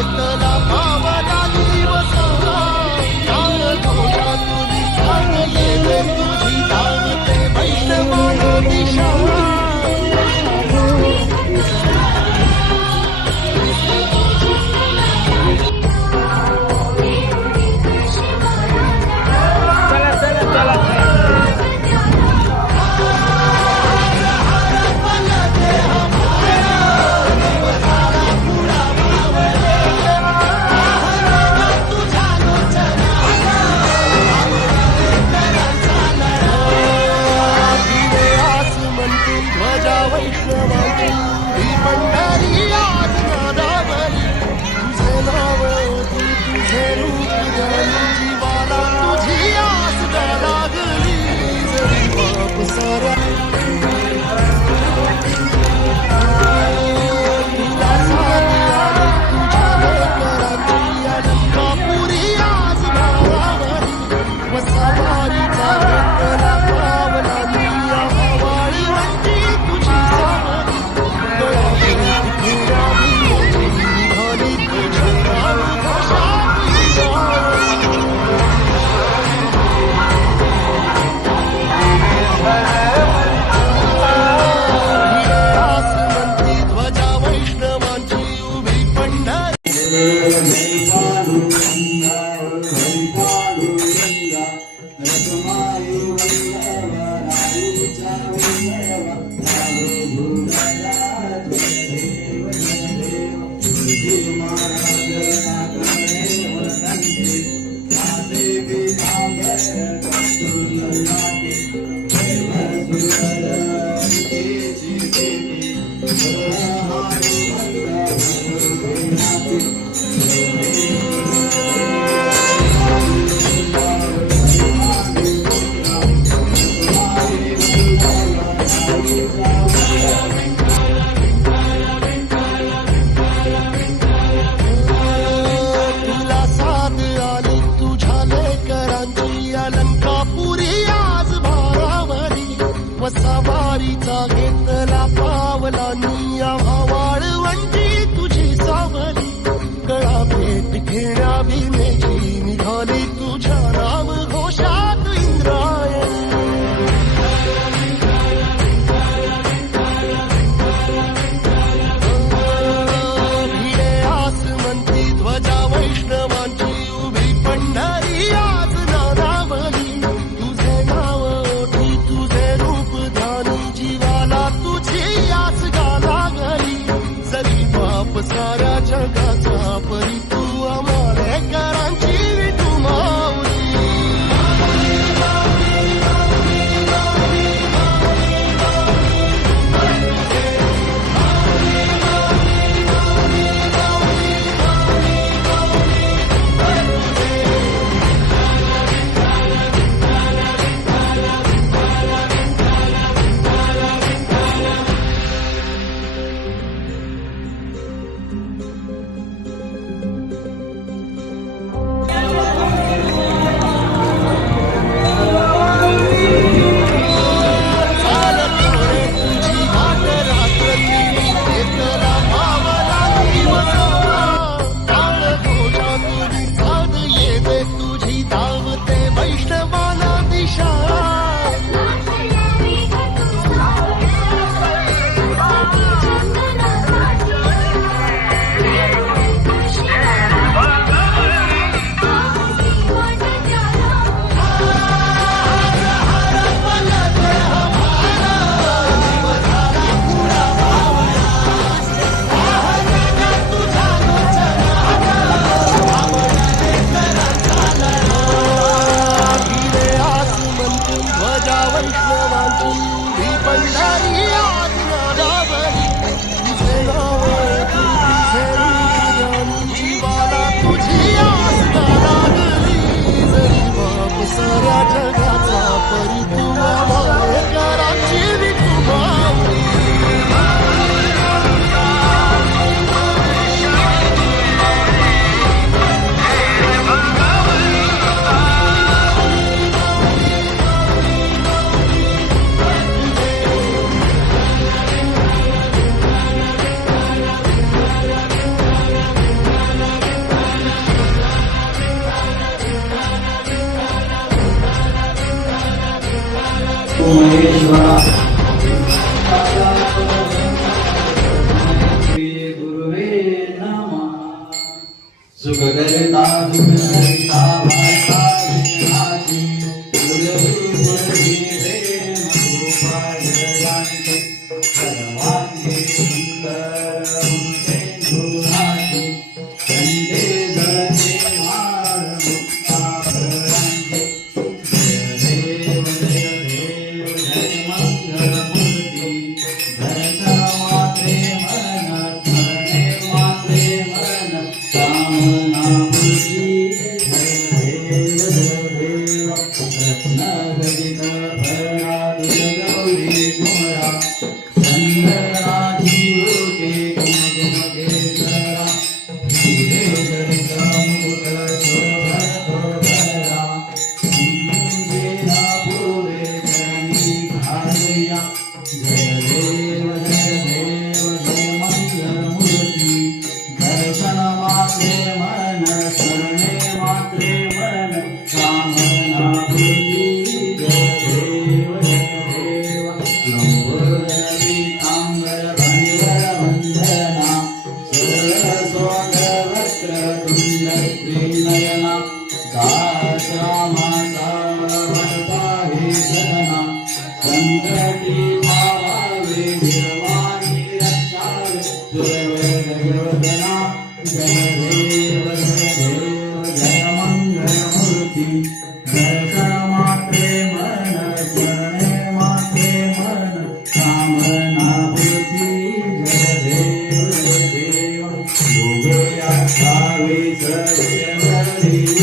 शेतला पावला दिवस काळ तुझ्या तुझी सांग येवे तुझी धावते वैष्णवानो दिशा तुला साथ आली तुझ्या लेकरांची अलंकापुरी महेश्वरा श्री गुरुवे नमः सुखकर्ता दुःखहर्ता भर्ता विघ्नाची गुरुजी प्रेम कृपाळयांचे सर्वांगे सुंदर मुखे गुणाची कंठे धरते माळ मुक्ताभरणांचे देव जय मंगलमूर्ती दर्शन मात्रे मन स्मरणे मात्रे मन कामना मूर्ती जय देव रत्नगदित भरणात गौरी कुमरा चंद्रनाथी होते कुमकुम केसरा हिरे जडित मुकुट शोभरा कुंजेला पुरे चरणी घालया जय देव जय मंगलमूर्ती दर्शन मात्रे मन स्मरणे मात्रे मन कामना पूर्ती जय देव लंबोदरी तांबर भणिवर वंदना सरस्वत वक्र तुंड त्रिनयना दासरामाचा वरपाहे सदना संकटी भावावे निर्वाणी रक्षावे सुरवरगयोधना जय देव जय मंगलमूर्ती दर्शन मात्रे मन स्मरणे मात्रे मन कामना पूर्ती जय देव योगे 28 वर्षे